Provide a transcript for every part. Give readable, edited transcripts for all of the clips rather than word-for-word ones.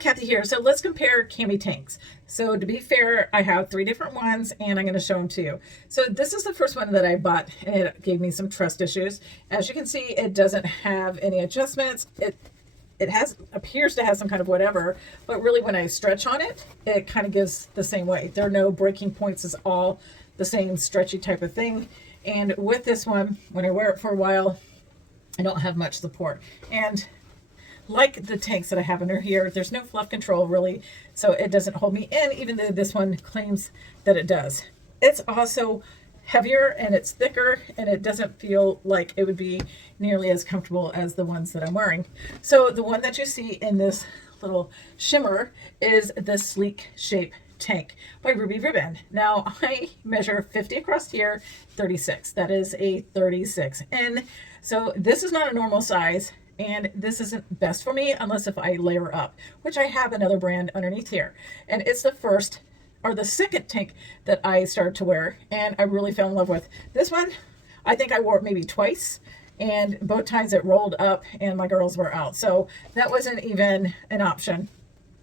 Kathy here. So let's compare cami tanks. So to be fair, I have 3 different ones and I'm going to show them to you. So this is the first one that I bought and it gave me some trust issues. As you can see, it doesn't have any adjustments. It appears to have some kind of whatever, but really when I stretch on it, it kind of gives the same way. There are no breaking points. It's all the same stretchy type of thing. And with this one, when I wear it for a while, I don't have much support. And like the tanks that I have under here, there's no fluff control really, so it doesn't hold me in, even though this one claims that it does. It's also heavier and it's thicker and it doesn't feel like it would be nearly as comfortable as the ones that I'm wearing. So the one that you see in this little shimmer is the Sleek Shape tank by Ruby Ribbon. Now I measure 50 across here, 36. That is a 36. And so this is not a normal size. And this isn't best for me unless if I layer up, which I have another brand underneath here. And it's the first or the second tank that I started to wear and I really fell in love with. This one, I think I wore it maybe twice and both times it rolled up and my girls were out. So that wasn't even an option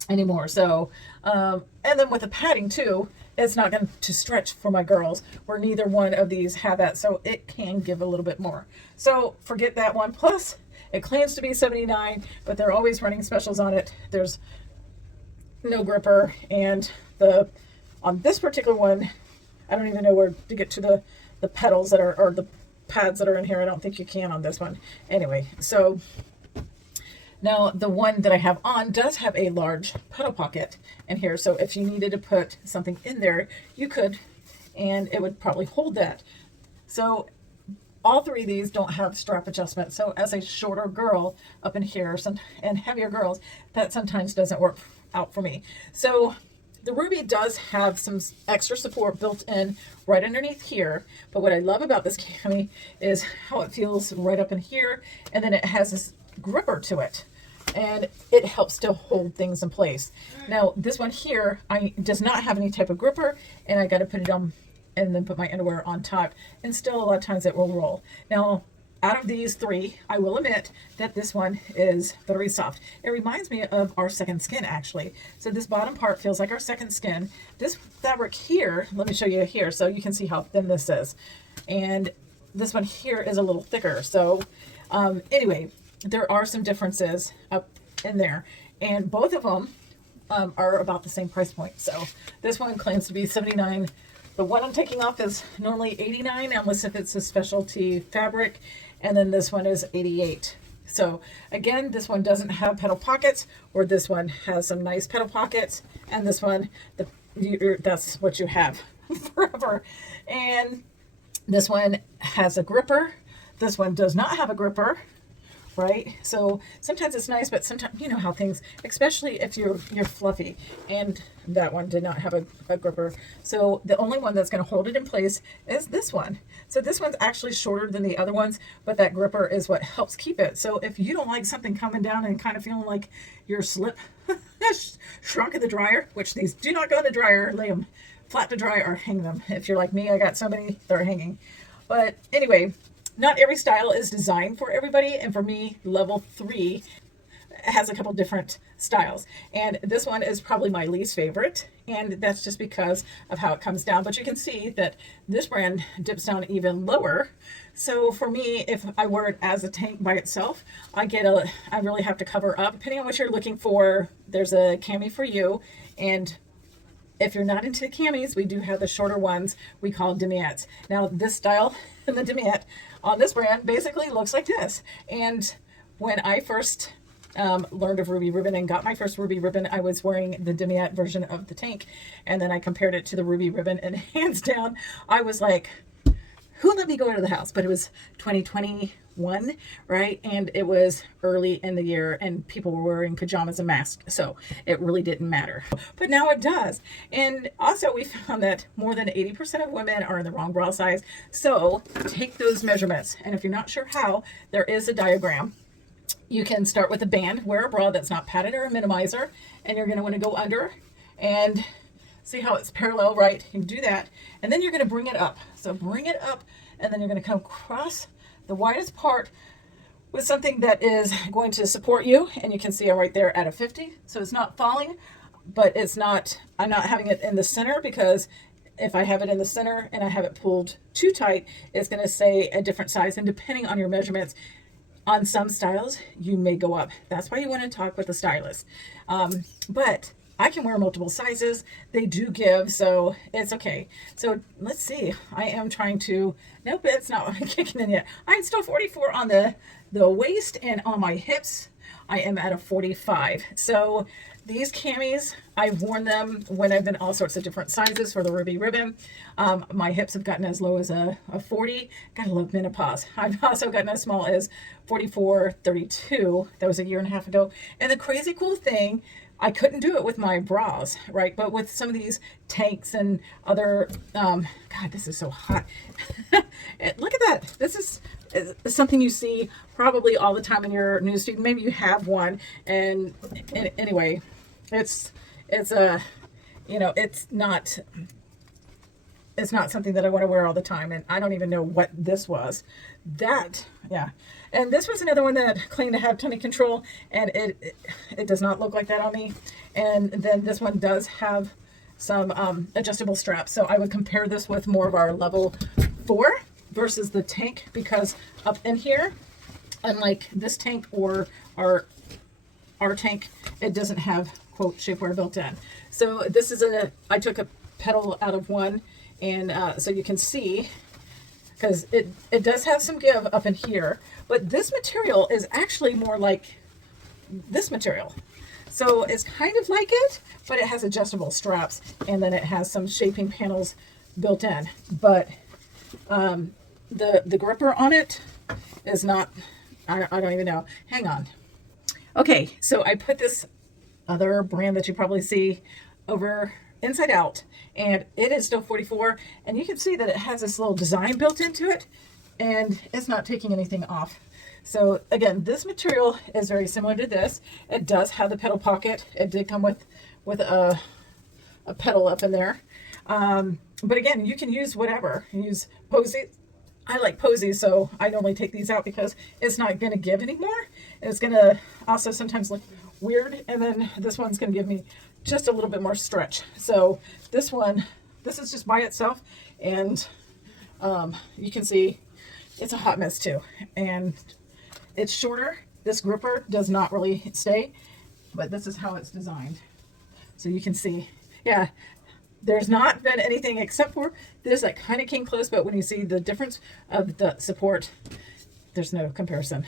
anymore. So, and then with the padding too, it's not going to stretch for my girls where neither one of these have that. So it can give a little bit more. So forget that one. Plus, it claims to be $79, but they're always running specials on it. There's no gripper, and on this particular one, I don't even know where to get to the pedals that are, or the pads that are in here. I don't think you can on this one. Anyway, so now the one that I have on does have a large pedal pocket in here. So if you needed to put something in there, you could, and it would probably hold that. So all 3 of these don't have strap adjustment. So as a shorter girl up in here and heavier girls, that sometimes doesn't work out for me. So the Ruby does have some extra support built in right underneath here. But what I love about this cami is how it feels right up in here. And then it has this gripper to it. And it helps to hold things in place. Now this one here, does not have any type of gripper, and I got to put it on and then put my underwear on top, and still a lot of times it will roll. Now out of these 3, I will admit that this one is very soft. It reminds me of our second skin actually. So this bottom part feels like our second skin. This fabric here, let me show you here so you can see how thin this is. And this one here is a little thicker. So anyway, there are some differences up in there, and both of them are about the same price point. So this one claims to be $79. The one I'm taking off is normally $89 unless if it's a specialty fabric, and then this one is $88. So again, this one doesn't have pedal pockets, or this one has some nice pedal pockets, and this one, that's what you have forever. And this one has a gripper. This one does not have a gripper. Right? So sometimes it's nice, but sometimes you know how things, especially if you're fluffy, and that one did not have a gripper. So the only one that's going to hold it in place is this one. So this one's actually shorter than the other ones, but that gripper is what helps keep it. So if you don't like something coming down and kind of feeling like your slip shrunk in the dryer, which these do not go in the dryer, lay them flat to dry or hang them. If you're like me, I got so many, they're hanging. But anyway, not every style is designed for everybody, and for me, level 3 has a couple different styles, and this one is probably my least favorite, and that's just because of how it comes down. But you can see that this brand dips down even lower. So for me, if I wear it as a tank by itself, I really have to cover up. Depending on what you're looking for, there's a cami for you. And if you're not into the camis, we do have the shorter ones we call demiettes. Now this style, the demiette on this brand, basically looks like this. And when I first learned of Ruby Ribbon and got my first Ruby Ribbon, I was wearing the demiette version of the tank. And then I compared it to the Ruby Ribbon, and hands down, I was like, who let me go out of the house? But it was 2021, right? And it was early in the year and people were wearing pajamas and masks. So it really didn't matter. But now it does. And also we found that more than 80% of women are in the wrong bra size. So take those measurements. And if you're not sure how, there is a diagram. You can start with a band, wear a bra that's not padded or a minimizer, and you're going to want to go under and see how it's parallel, right? You can do that, and then you're going to bring it up. So bring it up, and then you're going to come across the widest part with something that is going to support you. And you can see I'm right there at a 50. So it's not falling, but it's not, I'm not having it in the center, because if I have it in the center and I have it pulled too tight, it's going to say a different size. And depending on your measurements, on some styles, you may go up. That's why you want to talk with the stylist. But I can wear multiple sizes. They do give, so it's okay. So let's see. I am trying to, nope, it's not kicking in yet. I'm still 44 on the waist, and on my hips, I am at a 45. So these camis, I've worn them when I've been all sorts of different sizes for the ruby ribbon. My hips have gotten as low as a 40. Gotta love menopause. I've also gotten as small as 44, 32. That was a year and a half ago. And the crazy cool thing, I couldn't do it with my bras, right? But with some of these tanks and other, God, this is so hot. Look at that. This is something you see probably all the time in your newsfeed. Maybe you have one. And anyway, it's you know, it's not something that I want to wear all the time. And I don't even know what this was. Yeah. And this was another one that claimed to have tummy control, and it does not look like that on me. And then this one does have some adjustable straps. So I would compare this with more of our level 4 versus the tank, because up in here, unlike this tank or our tank, it doesn't have, quote, shapewear built in. So this is I took a petal out of one, and so you can see, because it does have some give up in here, but this material is actually more like this material. So it's kind of like it, but it has adjustable straps, and then it has some shaping panels built in. But the gripper on it is not, I don't even know. Hang on. Okay, so I put this other brand that you probably see over inside out, and it is still 44, and you can see that it has this little design built into it, and it's not taking anything off. So again, this material is very similar to this. It does have the petal pocket. It did come with a petal up in there, but again, you can use whatever. You use posy. I like posies, so I normally take these out because it's not going to give anymore. It's going to also sometimes look weird, and then this one's going to give me just a little bit more stretch. So this is just by itself, and you can see it's a hot mess too, and it's shorter. This gripper does not really stay, but this is how it's designed. So you can see, yeah, there's not been anything except for this that kind of came close, but when you see the difference of the support, there's no comparison.